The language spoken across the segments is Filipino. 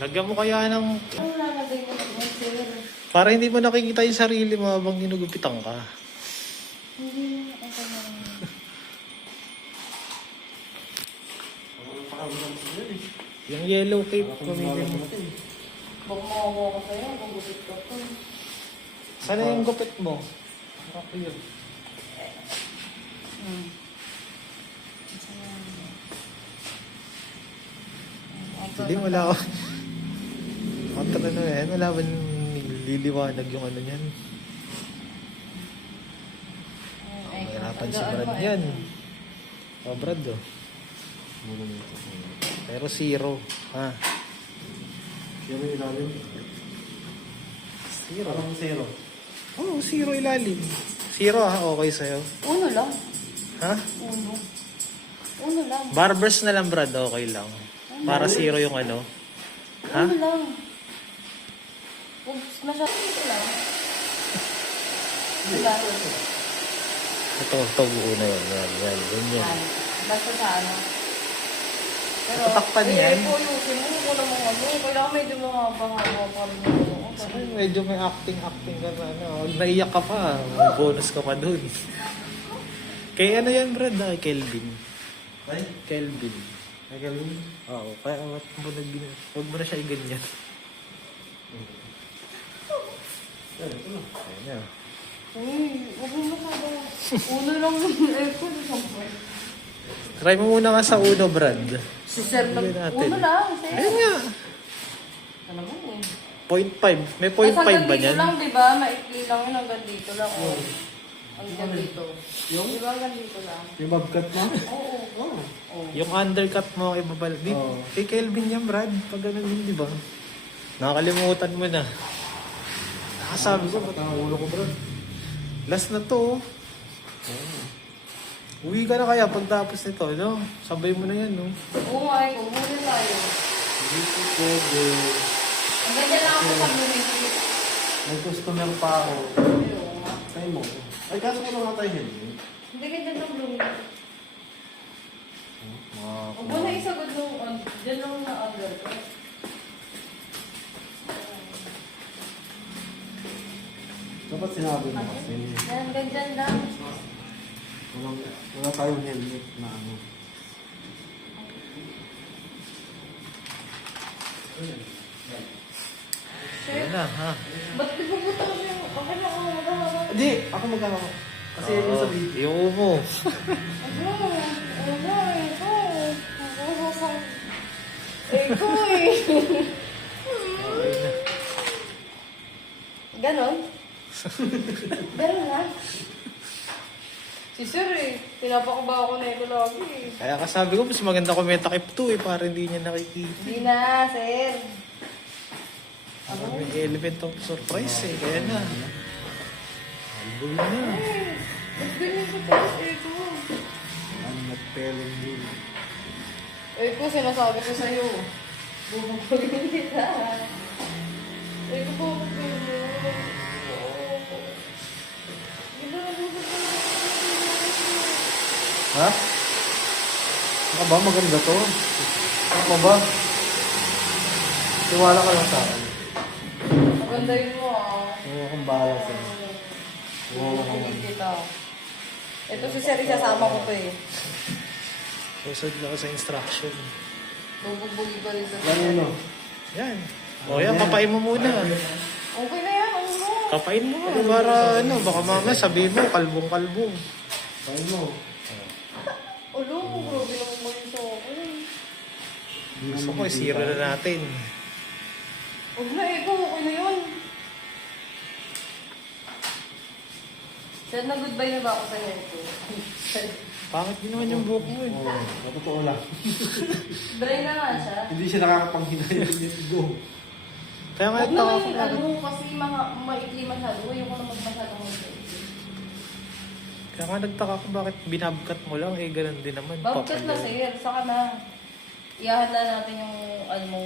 Lagyan mo kaya ng... Ano lalagay mo ng sir? Para hindi mo nakikita yung sarili mo habang ginugupitan ka. Hindi na ako na. Yung yellow tape, pamilya mo. Baka makawa ko sa'yo, magugupit ko to. Sana yung gupit mo? Ako yun. Hindi, wala ako. Kontra na yan. Wala ba liliwanag yung ano niyan? Mahirapan si Brad yan. Oh, Brad oh. Pero zero. Ha? Zero ilalim. Zero. Parang zero. Oh, zero ilalim. Zero ha? Okay sa'yo. Uno lang. Ha? Uno. Uno lang. Barbers na lang, Brad. Okay lang. Para zero yung ano. Ha? Uno lang. Huwag masyado ito lang. Diba? Ito buo na yun. Yan. Yan. Basta sa ano. Pero, Tatakpan yan. Eh, puyusin mo ko naman ano. Kailangan medyo mahaba-haba pa rin yung Kasi medyo may acting ka na ano. Naiyak ka pa. May bonus ka pa dun. Kay ano yan, Brad? Kay Kelvin. Ay? Kelvin. Ay, Calvin? Oo. Kaya huwag mo na siya iganyan. Ay, ito na. Ayan na. Uy, huwag mo masyado. Uno lang yung aircon. Try mo muna nga sa uno, Brad. Si Sir, Bigyan natin. uno lang. Sir. Ayun nga. Ano mo eh. 0.5. May 0.5 ba dito niyan? lang, di ba? Maikli lang yun hanggang dito lang. Oh. Hanggang dito. Yung? Di ba hanggang dito lang? Yung bobcat mo? Oo. Oo. Oh. Yung undercut mo kay Babal. Oo. Kay Kelvin yan, Brad. Pag ganun yun, di ba? Nakakalimutan mo na. Nakasabi ko, ba't ang ulo ko, Brad? Last na to. Uwi ka na kaya pagtapos nito, no? Sabay mo na yan, no? Oo nga, eh. Muna tayo. Dito pwede. Ang ganda lang ako sa blooming. May customer pa ako. Oo nga. Tayo mo. Ay, kaso ko lang tayo helmet. Hindi ganda ng blooming. Mga Huwag mo na isagod nung, dyan lang na under ko. Dapat sinabi mo kasi. Yan, ganyan lang. Wala tayong helmet na ano. Ayan na, ha? Ba't di ba buta kami yung, okay na ako magagawa? Hindi, ako magkakawa. Kasi yung sa video. Yung mo. Ikaw eh. Ganon? Ganon na? Si Sir eh. Pinapakaba ako na ito lagi eh. Kaya kasabi ko, mas maganda kumenta kay 2 eh, para hindi niya nakikita. Hindi na, Sir. May element of surprise eh, kaya na. Alboy na. Mas ganyan ko pa Eko. I'm not telling you. Eko, sinasabi ko sa'yo. Bubugin kita. Eko, bubugin mo. Hindi ba nabubugin mo? Ha? Ano ba? Maganda to. Ano ba? Tiwala ka lang sa akin. Maganda yun mo ah. Huwag akong bahala sa'yo. Bubugin kita. Ito si Sir, isasama ko to eh. Susod lang ako sa instruction. Bubugbugin pa rin sa Ganyan no? Yan. O yan, kapain mo muna. Okay na yan, ano mo? Kapain mo para ano, baka mamaya sabihin mo, kalbong-kalbong. Kain mo. Ulo, grabe naman mo yun sa akin. Gusto ko, zero na natin. Huwag na, Eko, okay na yun. Sir, na-goodbye na ba ako sa'yo, Eko? Pangit din naman yung buhok mo eh. Oo, totoo lang. Dry na nga siya. Hindi siya nakakapanghinayang yung go. Kaya nga Huwag ito naman ako. yung ano, kasi maikli masyado. Ayoko na magmasyadong maikli. Kaya nga nagtaka ko bakit binabkat mo lang, eh ganun din naman. Babkat na, Sir. Saka na. Iyahan na natin yung ano mo.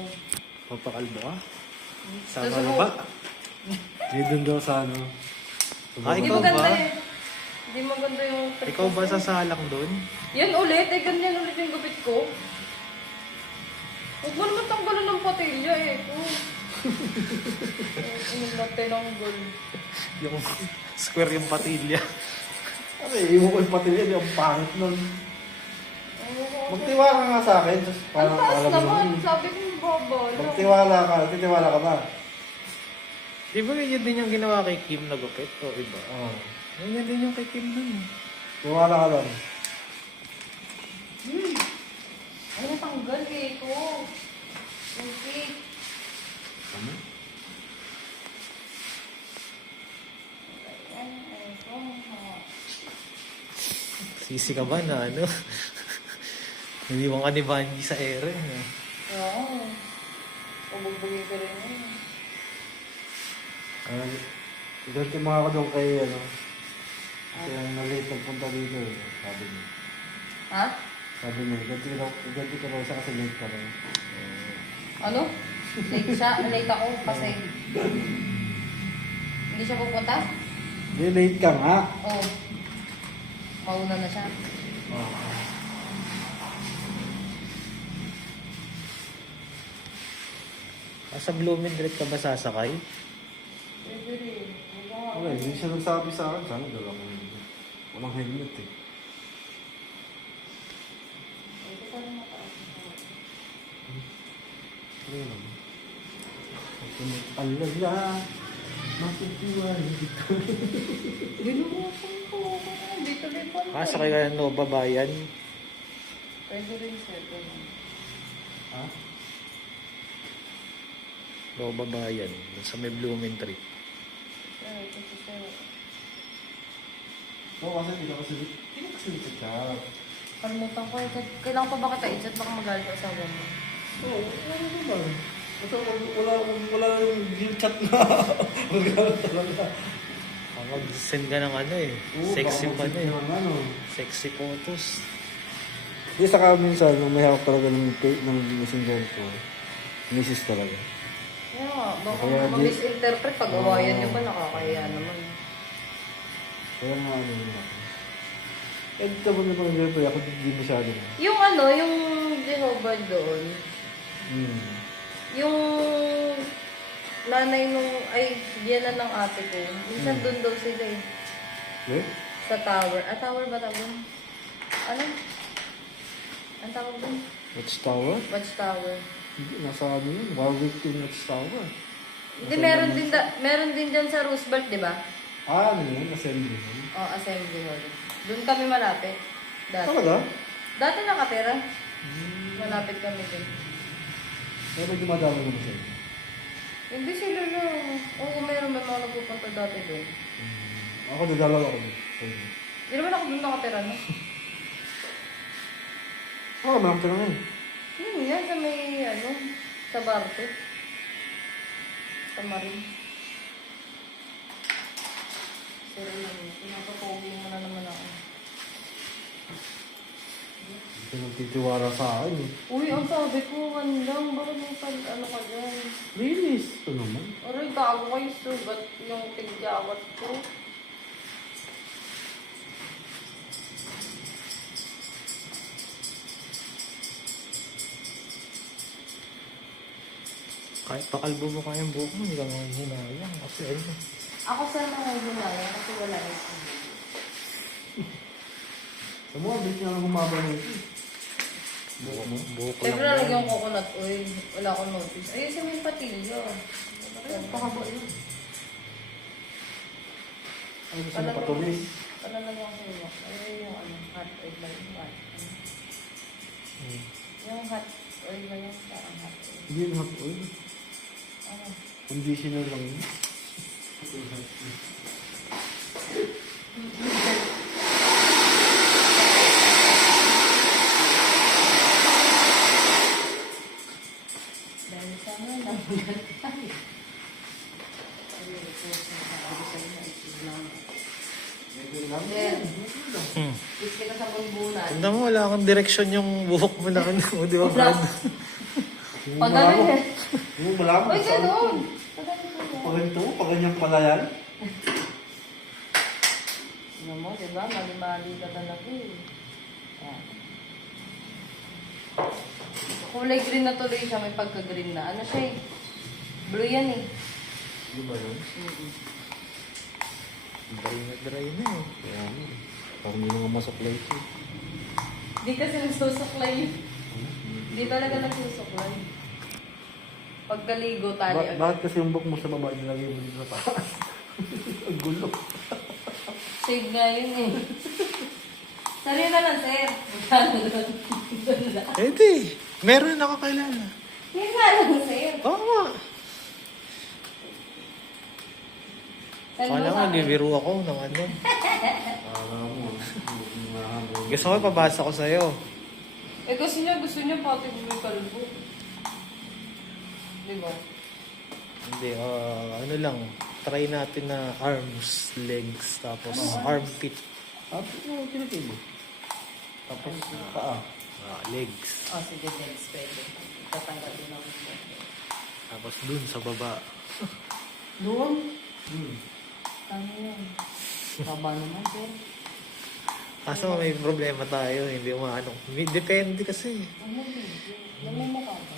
Papakalbo ka? Sama Susunod. mo ba? Hindi dun daw sa ano. Ah, Hindi ikaw maganda ba? eh. Hindi maganda yung... Ikaw ba sasalang doon? Yan ulit. Eh, ganyan ulit yung gupit ko. Huwag mo naman tanggalan ng patilya eh. Inom na tinanggol. Yung square yung patilya. Ano eh, iwan ko yung patilya, di ang pangit nun. Magtiwala nga sa akin. Tapos Ang parang taas alam mo naman. nun. Sabi ko yung baba. Magtiwala ka ba? Di ba yun din yung ginawa kay Kim na gupit o iba? Oo. Ganyan din yung kay Kim nun. Tiwala ka lang. Ay, natanggal eh ito. Yung cake. Ano? Sisi ka ba na ano? Iniwan ka ni Banji sa ere. Oo. Pabugbugin ko rin yun. Ganti mga ka doon kay ano. Kaya na-late nagpunta dito. Sabi niya. Ha? Sabi niya, ganti ka raw siya kasi late ka rin. Ano? Late siya? Late ako kasi. Hindi siya pupunta? Hindi, late ka nga. Oo. Mauna na siya. Sa Blooming Street ka ba sasakay? Pwede rin. Okay, hindi siya nagsabi sa akin. Sana dala ko yun. Walang helmet eh. Ito pa rin mataas. Ano yun naman? Alala, matitiwala dito. Binubukan ko. Dito rin pa. Masakay ka ng Nova Bayan. Pwede rin siya. Ha? Nova Bayan. Dun sa may Blooming Street. Oo, kasi hindi ka kasi sa chat. Kalimutan ko. Kailangan pa ba kita i-chat? Baka magalit ang asawa mo. Oo, ano naman? Ito, wala yung chat na. Magalit talaga. Mag-send ka ng ano eh. Oo, Sexy baka pa na eh. mag-send ka ng ano. Sexy photos. Hindi, saka minsan, nung may hawak talaga ng messenger ko, misis talaga. Kaya nga, baka Kaya di- ma-misinterpret. Pag-awayan niyo ba nakakaya naman. Kaya nga ano yun ako. Eh, dito mo na pang-girlfriend ako, hindi masyado na. Yung ano, yung Jehovah doon, yung nanay nung, ay, diyan na ng ate ko. Minsan doon daw sila eh. Eh? Sa tower. Ah, tower ba tawag doon? Ano? Ang tawag doon? Watchtower? Watchtower. Hindi, nasa ano yun? Warwick yung Watchtower. Hindi, meron din dyan sa Roosevelt, di ba? Ah, ano yun? Assembly yun? O, Assembly Hall. Doon kami malapit. Dati. Talaga? Dati nakatira. Malapit kami doon. Kaya may dumadama naman sa'yo. Hindi sila lang. Oo, meron may mga nagpupunta dati doon. Ako, dadalaw ako doon. Hindi naman ako doon nakatira, no? Oo, marami ka naman. Yun yan, sa may, ano, sa Barte. Sa Marin. Pero yun, pinapapogi mo na naman ako. Hindi ka nagtitiwala sa akin eh. Uy, ang sabi ko, lang, bakit may ano ka dyan? Linis. Ito naman. Aray, gago kayo, sugat yung tigyawat ko. Kahit pakalbo mo kayang buhok mo, hindi ka mga hinayang. Kasi ano. Ako sa mga hinaya kasi wala ito. Sa mga, bilis nga lang humaba na ito. Buhok mo. Buhok ko Siyempre lang. nalagyan yung coconut oil. Wala akong notice. Ayusin mo yung patilyo. Ay, pakaba yun. Ay, gusto mo patuloy. Palalagyan ko yun. Ay, yung ano, hot oil ba yung hot? Yung hot oil ba yung parang hot oil? Hindi yung hot oil. Ano? Conditioner lang yun. Dahil sa mga nanggal tayo. Ay, ito sa sabi ko sa'yo na itiglang. Medyo lang. Then, gusto ka sa bunbunan. Tanda mo, wala kang direksyon yung buhok mo na ano. Di ba, Brad? Pagaling eh. Yung malaman. Uy, ganun! Pagaling ko yan. Paganito, paganyan pala yan. Ano mo, diba? Mali-mali ka talaga eh. Yan. Kulay green na tuloy siya, may pagka-green na. Ano siya eh? Blue yan eh. Di ba yun? Dry na eh. Kaya ano, parang hindi nga masuklay ito. Di kasi nagsusuklay. Di talaga nagsusuklay. Pagkaligo, tali agad. Bakit kasi yung book mo sa baba, nilagay mo dito sa taas? Ang gulo. Shade nga yun eh. Sarili na lang, sir. Magkano doon? Pwede. Meron na kakilala. Yun nga lang, sir. Oo nga. Send mo Kala sa nga, akin. nibiro ako ng ano. Mo, Gusto ko ipabasa ko sa'yo. Eh kasi gusto niya pati may kalbo. Di ba? Hindi, ano lang. Try natin na arms, legs, tapos armpit. Tapos yung kinakili. Tapos paa. Legs. Oh, sige, legs, pwede. Tatanggal din ako. Tapos dun sa baba. Doon? Ano yun? Baba naman, sir. Kaso may problema tayo, hindi umaano. Depende kasi. Ano yun? Namumukha ba?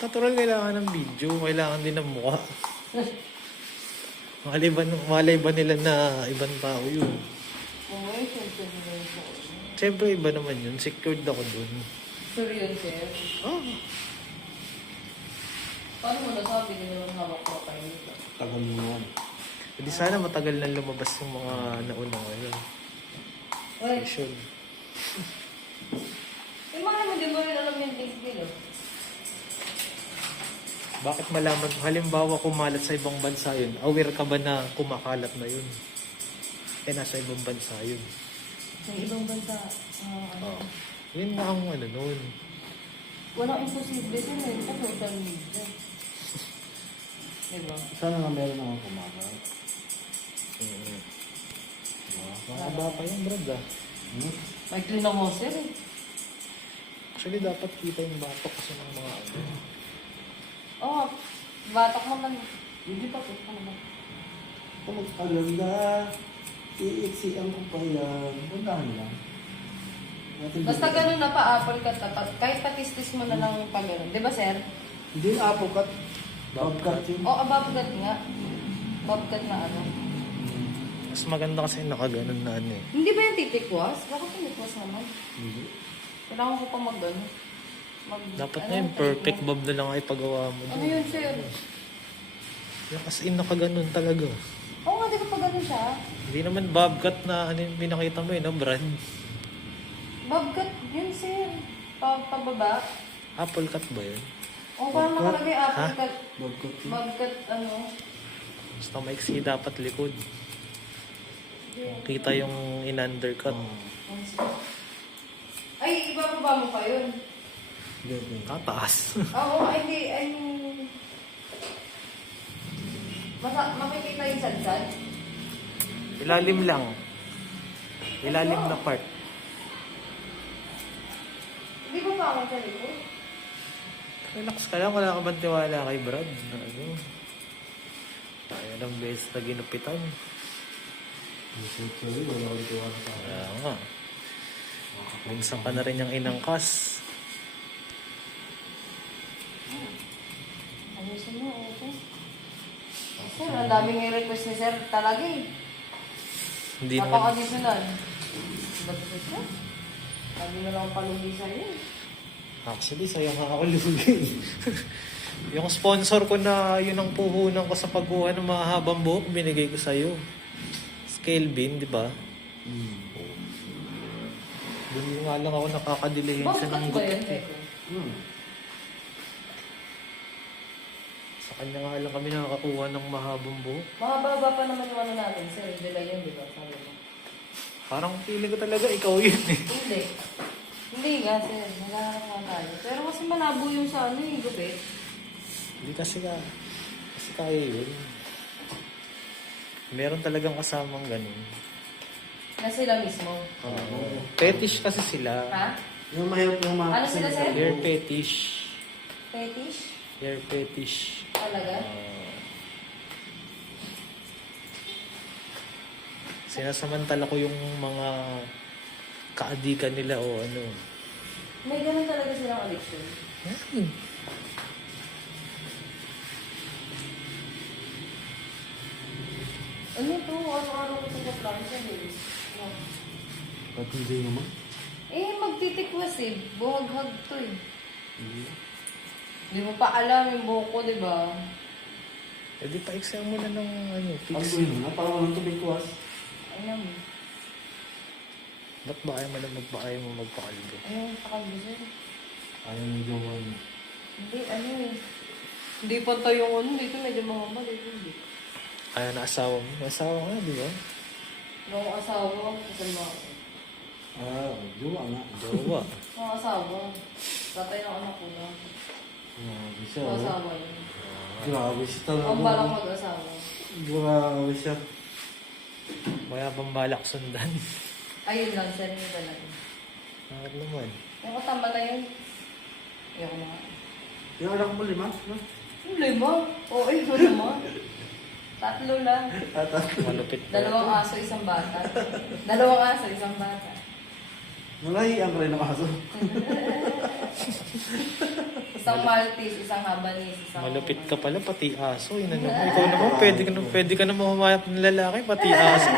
Natural kailangan ng video, kailangan din ng mukha. Malay ba nila na ibang tao yun? Oo, eh, siyempre nila yung sa ulo. Siyempre iba naman yun, secured ako dun. Sure yun, sir. Oh, Paano mo nasabi din naman hawak ko kayo nito? Tagal mo yan. hindi sana matagal na lumabas yung mga nauna ngayon. Wait, Should. yung mga naman, di mo rin alam yung big deal, oh. Bakit malaman? Halimbawa kumalat sa ibang bansa yun, aware ka ba na kumakalat na yun? Eh nasa ibang bansa yun. Sa ibang bansa, ano, Yun na ang ano nun. walang imposible sir, meron sa social media. Diba? Sana nga meron akong kumagal. Makaba pa yun, Brad ah. May clean ako sir eh. Actually, dapat kita yung batok kasi ng mga ano. Oo, batak naman. Hindi pa po pa naman. Kung mag-alanda, iiksian ko pa yan. Puntahan lang. Basta ganun na pa, apple cut na. Kahit patistis mo na lang pa ganun. Di ba sir? Hindi yung apokat. Bobcat yun. Oo, bobcat nga. Bobcat na ano. Mas maganda kasi nakaganon na ano eh. Hindi ba yung titikwas? Bakit titikwas naman? Hindi. Kailangan ko pa mag-ano. Dapat na yung perfect bob na lang ay pagawa mo. Ano yun sir? Yung as in nakaganon talaga. Oo nga, di ba pa ganun siya? Hindi naman bobcat na ano yung pinakita mo yun, no, Brad? Bobcat yun sir. Pababa. Apple cut ba yun? Oo, parang nakalagay apple Ha? cut. Bobcat yun. Bobcat ano. Basta maiksi dapat likod. Kita yung in-undercut. Ay, ibababa mo pa yun. Hindi. Tataas. Oo, ay hindi. Ay, makikita yung sadsad. Ilalim lang. Ilalim na part. Hindi ba pa ako sa likod? Relax ka lang, wala ka bang tiwala kay Brad? Na ano? Tayo ng beses na ginupitan. Sorry, wala ko dito wala sa Kaya nga. Minsan ka na rin yung inangkas. Ayusin mo, okay. Sir, ang daming i-request ni sir talaga eh. Hindi naman. Napaka-additional. Ba't ito siya? Sabi na lang palugi sa'yo. Actually, sa'yo nga ako lugi. Yung sponsor ko na yun ang puhunan ko sa pagkuha ng mga habang buhok, binigay ko sa'yo. Scale bean, di ba? Doon nga lang ako nakakadilihensa ng Bakit ba gupit yan, eh. Teko? Sa kanya nga lang kami nakakakuha ng mahabang buhok. Mahaba pa naman yung ano natin, sir. July yun, di ba? Sabi mo. Parang feeling ko talaga ikaw yun eh. Hindi. Hindi nga, sir. Nalaharap nga tayo. Pero kasi malabo yung sa ano eh, gupit. Hindi kasi kaya yun. Meron talagang kasamang ganun. Na sila mismo. Fetish kasi sila. Ha? Yung mahirap yung mga... Ano sila, sir? Hair fetish. Fetish? Hair fetish. Talaga? Sinasamantala ko yung mga kaadikan nila o ano. May ganun talaga silang addiction. Hmm. Ano to? Araw-araw ko sa plano sa days. At hindi naman. Eh, magtitikwas eh. Buhaghag to eh. Hindi mo pa alam yung buhok ko, di ba? Eh di pa exam mo na ng ano, Ang pixie. gawin mo na, parang walang tubig kuwas. Alam mo. Ba't ba ayaw mo na magpakayo mo magpakalbo? Ayun, pakalbo sir. Ayaw ng jowa niya. Hindi, ano eh. Hindi pa tayo yung ano. Dito medyo mahaba. Dito hindi. Ayaw na asawa mo. May asawa ka na, di ba? Mga asawa. Kasal mo ako. Jowa nga. Jowa. Mga asawa. Tatay ng anak ko na. Grabe siya. Mga oh. asawa yun. Grabe siya talaga. Ang balak mag-asawa. Grabe siya. Mayabang balak sundan. Ayun lang, sir. Yung talaga. Bakit naman? Yung katama na yun. Ayoko na nga. Yung anak mo 5, no? Yung 5? Oo, ito naman. 3 lang. Malupit pa. 2 aso, 1 bata. 2 aso, 1 bata. Nalahiyan ka rin ng aso. Isang Maltese, 1 Habanese, 1... Malupit ka pala, pati aso. Ina naman. Ikaw naman, pwede ka naman humayap ng lalaki, pati aso.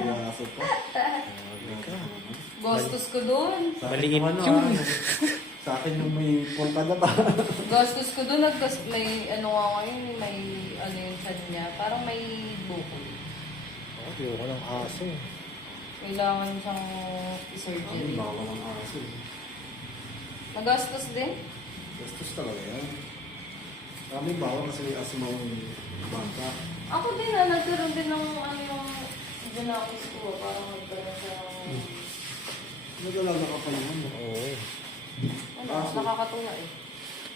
Yung aso pa. Grabe ka. Gastos ko doon. Sa akin Maliit naman, yun. Sa akin yung may pulkada pa. Gastos ko doon. May ano nga ngayon, may ano yung chan niya. Parang may bukol. Ayoko ng aso. Kailangan siyang i-surgery. Baka ng aso. Nagastos din? Gastos talaga yan. Kami bawal kasi may asma yung bangka. Ako din nagkaroon din ng ano yung ginakos ko. Parang nagkaroon siya ng... Nag-alaga ka pa naman. Oo. Ano, nakakatula eh.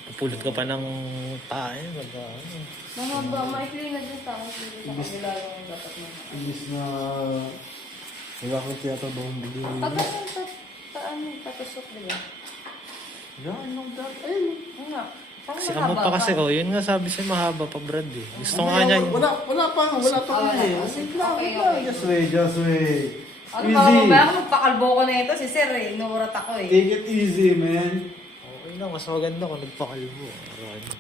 Pupulot ka pa ng tae. Mahaba, maikli na din sa akin. Sa kabila yung dapat mo. Imbis na wala kang tiyatadong buli. Tatusok nila. Yan, yung dati. Ayun. Ano nga? Parang Si mahaba Amo pa kasi, pa. oh, yun nga sabi sa'yo, mahaba pa, Brad, eh. Gusto nga Mamaya, niya yun. Wala pa wala eh. pa. Wait lang, Okay, wait lang. okay. Just wait. Ano Easy. ba, mamaya ako magpakalbo ko na ito. Si Sir eh, inuurat ako eh. Take it easy, man. Okay lang, mas maganda kung nagpakalbo. Ano.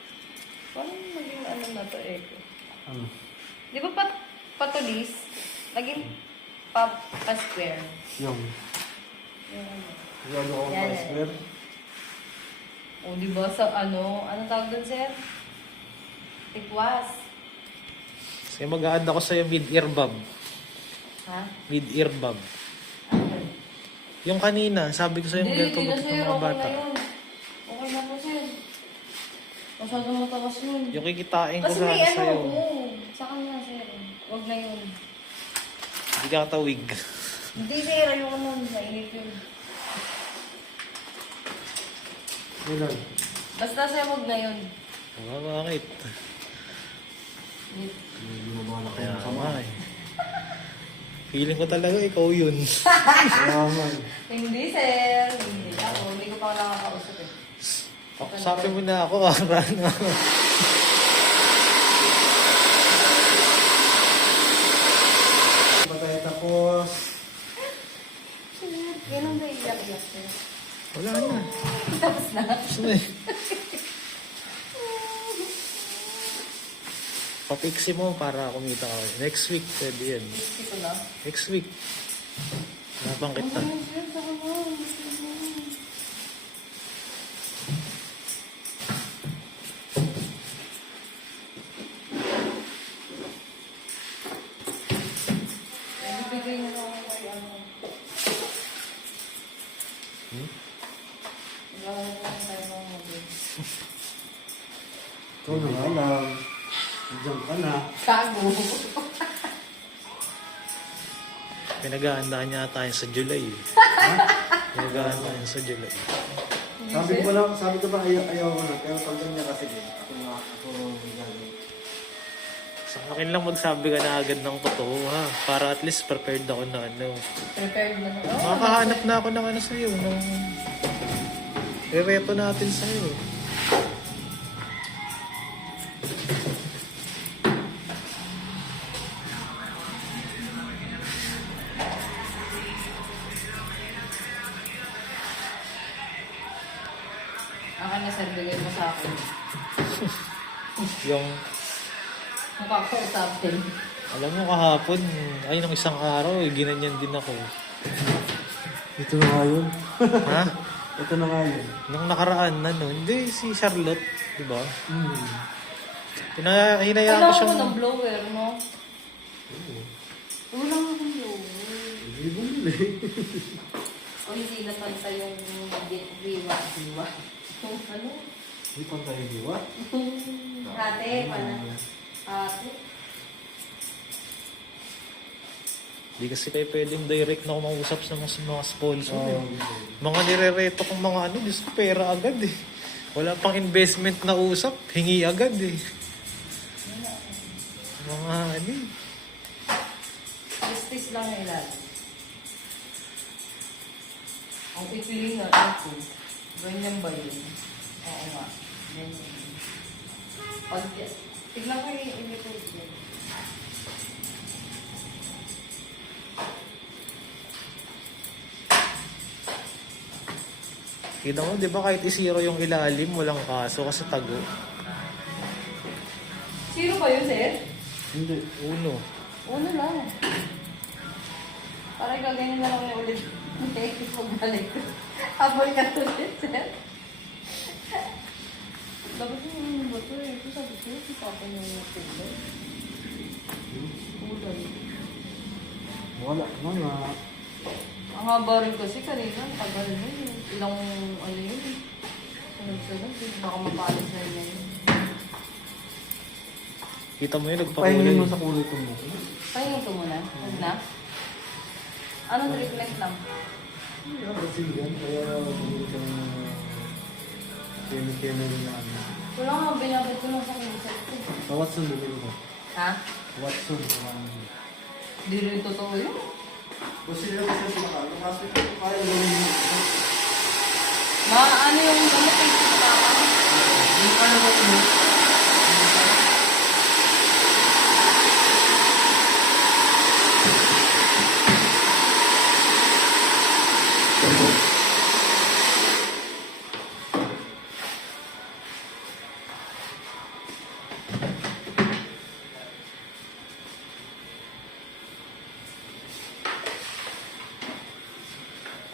Parang naging ano na to eh. Ano? Di ba patulis? Naging pa-square. Yung. Yung ano. Gano ako Yan. ng square. O di ba sa ano? Anong tawag doon, Sir? Tikwas. Kasi mag-a-add ako sa'yo mid-ear bob. Ha? Mid-ear bob. Ano? Yung kanina, sabi ko sa'yo, Hindi, ganito hindi na gusto Sir. ng mga Okay na bata. yun. Okay na po, Sir. Masyadong matakas yun. Yung kikitain ko Kasi sana may ano, sa'yo. sa kanya, Sir. Huwag na yun. Hindi ka katawig. Hindi, Sir. Ayoko nun. Mainit yun. Ilan? Basta, Sir, huwag na yun. Bakit? Hindi mo ba Kaya nakakama? nga eh. Feeling ko talaga ikaw yun. Kaya nga eh. Hindi, Sir. Hindi ako. Hindi ko pa nakakausap eh. Sabi mo na ako, Rana. Ba tayo tapos? Sir, ganun ba iyak-iyak, Sir? Wala na. Tapos na. Gusto na eh. Papiksi mo para kumita ka. Next week, pwede yan. Ito na. Next week. Napang kita. Ano yun, Sir? Saka mo. Ibigay na lang ako kay ano. Ibigay na lang tayo ng mobile. Ikaw na nga lang. Diyan ka na. Tago. Pinag-aandaan niya tayo sa July. Pinag-aandaan niya sa July. Sabi ko ba ayaw ko na. Pero pag ganyan kasi din. Ako gagawin. Sa akin lang magsabi ka na agad ng totoo ha. Para at least prepared ako na ano. Prepared na naman. Makakahanap na ako ng ano sa'yo. Nung rereto natin sa'yo. Akin na sir, bigay mo sa akin. Yung, Mukha ko usapin. alam mo kahapon, ay nung isang araw, ginanyan din ako. Ito na nga yun. Ha? Ito na nga yun. Nung nakaraan na no, hindi si Charlotte, di ba? Hmm. Hinayaan ko Kailangan siyang... ko ng blower, no? Wala nga akong blower. Hindi bumili. O hindi na pantay yung diwa. Yung ano? Hindi pa tayo diwa. Ate, pala. Ate. Hindi kasi kayo pwedeng direct na kumausap sa mga sponsor. Oo. Mga nirereto kong mga ano, Diyos ko, pera agad eh. Wala pang investment na usap, hingi agad eh. Mga ano eh. Testis lang yung ilalim. Ang pipili na ito. Ganyan ba yun? Oo nga. Ganyan. Pag, tignan ko yung imitate yun. Kita mo, di ba kahit isiro yung ilalim, walang kaso kasi tago. Sino ba yun, sir? Hindi. Uno. Uno lang. Parang gaganyan na lang niya ulit. Hindi, magbalik. Habol ka ulit, sir. Dapat yung bato eh. Ito sabi ko, si Papa niya yung tulad. Tulad. Wala na nga. Ang haba rin kasi kanina, tagal na yun. Ilang ano yun. Sunod-sunod. Baka mapalis na yun. Kita mo yun, Pahingin nagpakulay. mo sa kulay ko mo. Pahingin ko muna. Huwag na. Anong reflect lang? Hindi na kasi yan. Kaya bumili ka ng kemi-kemi na ano. Wala nga, binabot ko lang sa kinisat ko. Sa Watson bumili ko. Ha? Watson. Di rin totoo yun. Kasi nila kasi pinakalo. Kasi kaya gawin mo. Ano yung gamit yung papa? Hindi kaya gawin mo.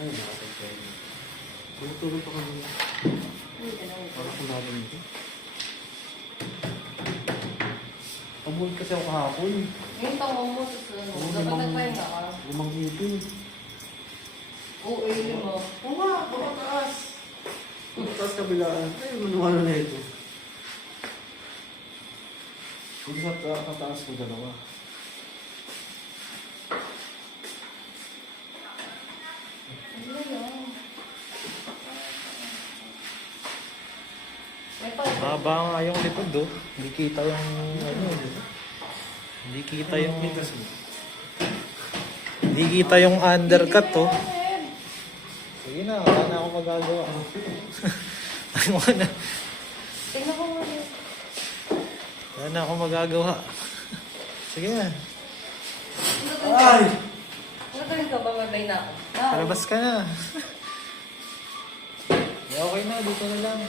Ay, nakatay kayo. Tulog pa kami. Hindi ka na ito. Para kumaban nito. Pabuhin kasi ako kahapon. Yung tango mo sa sunod. Oo, Dapat limang- nagpahinga ka. Lumang ipin. Oo, mo. Oo nga, bumataas. Bumataas kabilaan. Ay, manuwala na ito. Hindi sa taas ko dalawa. Ano yan? May pa. Haba nga yung likod oh. Hindi kita yung ano. Hindi kita yung... Hindi kita yung undercut oh. Sige na, wala na akong magagawa. Ano na? Tingnan ko mo yun. Wala na akong magagawa. Sige na. Ay! Ano ka ba? Mabay na ako. Palabas ka na. Okay na, dito na lang.